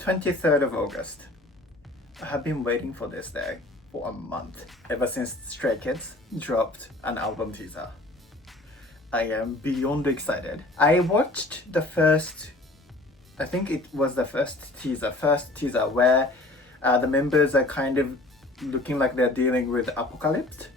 23rd of August. I have been waiting for this day for a month, ever since StrayKids dropped an album teaser. I am beyond excited. I watched the first, I think it was the first teaser where the members are kind of looking like they're dealing with apocalypse.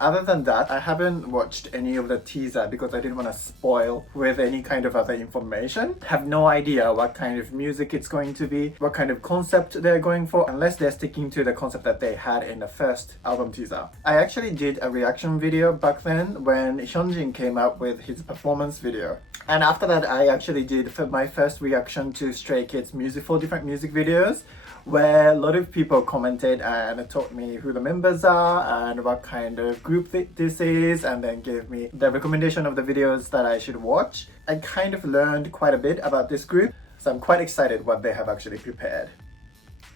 Other than that, I haven't watched any of the teaser because I didn't want to spoil with any kind of other information. I have no idea what kind of music it's going to be, what kind of concept they're going for, unless they're sticking to the concept that they had in the first album teaser. I actually did a reaction video back then when Hyunjin came out with his performance video. And after that, I actually did my first reaction to StrayKids 4 different music videos, where a lot of people commented and told me who the members are and what kind of group this is, and then gave me the recommendation of the videos that I should watch. I kind of learned quite a bit about this group, so I'm quite excited what they have actually prepared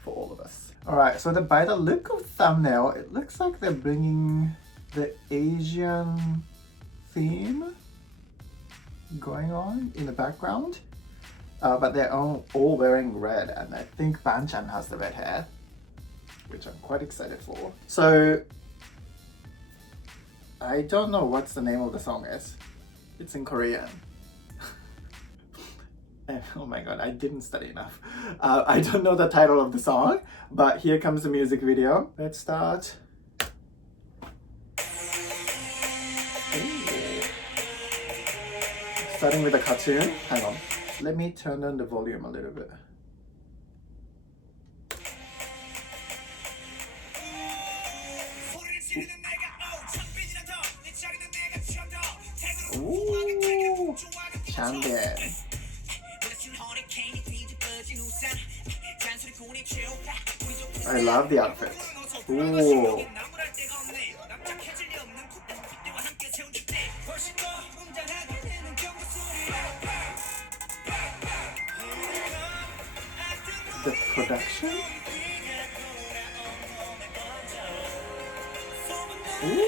for all of us. Alright, so by the look of thumbnail, it looks like they're bringing the Asian theme going on in the background. But they're all wearing red, and I think Banchan has the red hair, which I'm quite excited for. So, I don't know what's the name of the song is. It's in Korean. Oh my god, I didn't study enough. I don't know the title of the song, but here comes the music video. Let's start. Ooh. Starting with a cartoon. Hang on. Let me turn down the volume a little bit. Ooh, Chandler. I love the outfits. Ooh. The production? Ooh.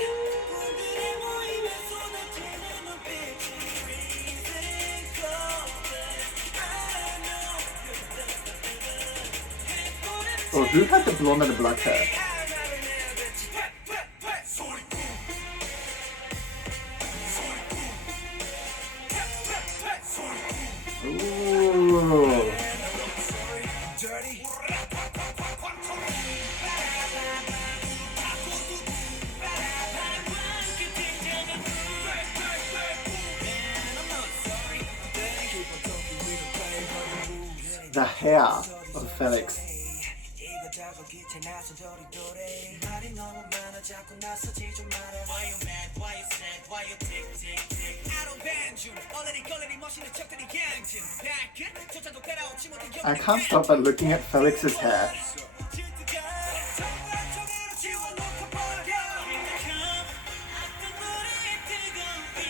Oh, who had the blonde and the black hair? Ooh. The hair of Felix. I can't stop but looking at Felix's hair.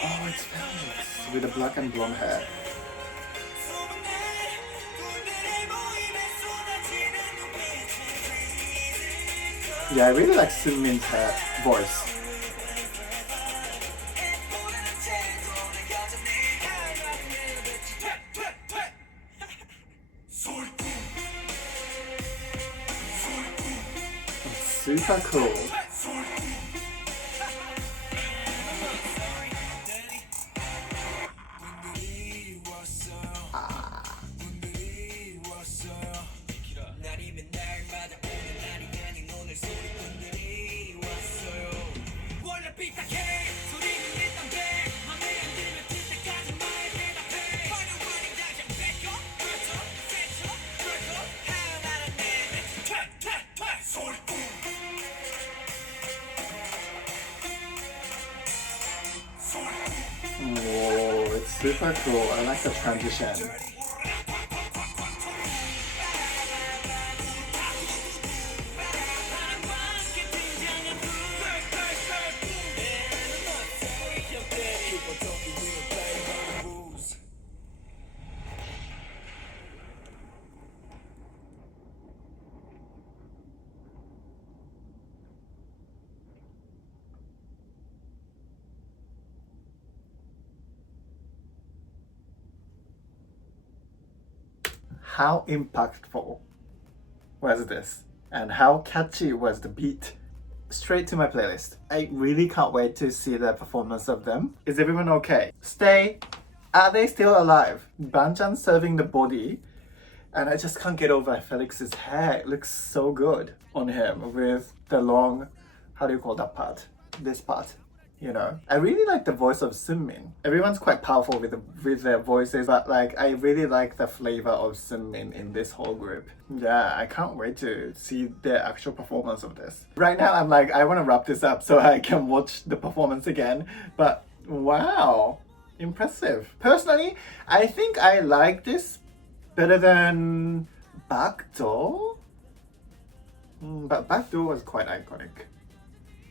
Oh, it's Felix with the black and blonde hair. Yeah, I really like Seungmin's voice. It's super cool. Oh, it's super cool. I like the transition. how impactful was this and how catchy was the beat. Straight to my playlist. I really can't wait to see the performance of them. Is everyone okay? Stay. Are they still alive? Banchan serving the body. And I just can't get over Felix's hair. It looks so good on him with the long, how do you call that part? This part, you know. I really like the voice of Sunmin. Everyone's quite powerful with their voices, but like I really like the flavor of Sunmin in this whole group. Yeah, I can't wait to see the actual performance of this. Right now I'm like, I want to wrap this up so I can watch the performance again, but wow, impressive. Personally, I think I like this better than Backdoor? But Backdoor was quite iconic.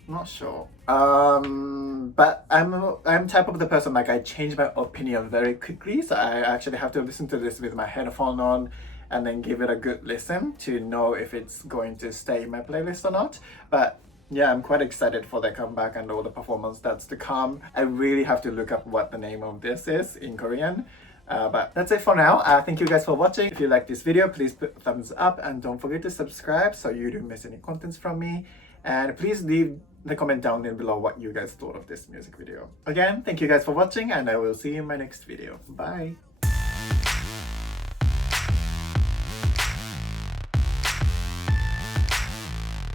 Not sure. But I'm type of the person like I change my opinion very quickly, so I actually have to listen to this with my headphone on and then give it a good listen to know if it's going to stay in my playlist or not. But yeah, I'm quite excited for the comeback and all the performance that's to come. I really have to look up what the name of this is in Korean. But that's it for now. Thank you guys for watching. If you like this video, please put a thumbs up and don't forget to subscribe so you don't miss any contents from me. And please leave the comment down below what you guys thought of this music video. Again, thank you guys for watching and I will see you in my next video. Bye!